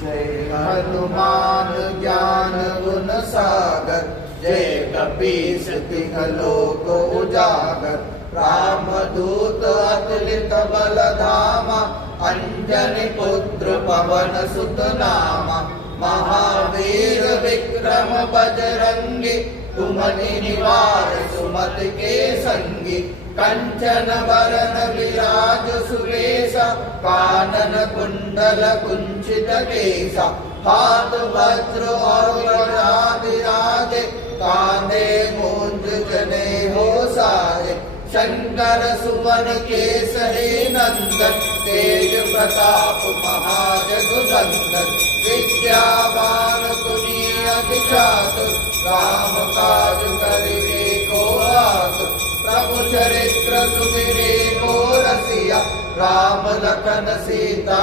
जय हनुमान ज्ञान गुण सागर, जय कपीस तिह लोक उजागर। रामदूत अतुलित बल धामा, अंजनी पुत्र पवन सुत नामा। महावीर विक्रम बजरंगी, कुमति निवार सुमति के संगी। कंचन बरन विराज सुबेसा, कानन कुंडल कुंचित केसा। हाथ वज्र और गदा विराजे, कांधे मूंज जनेऊ साजे। शंकर सुमन केसरी नंदन, तेज प्रताप महाजगवंदन। विद्यावान गुणी अति चातुर, राम काज करिबे को आतुर। प्रभु चरित्र सुमिरे को रसिया, राम लखन सीता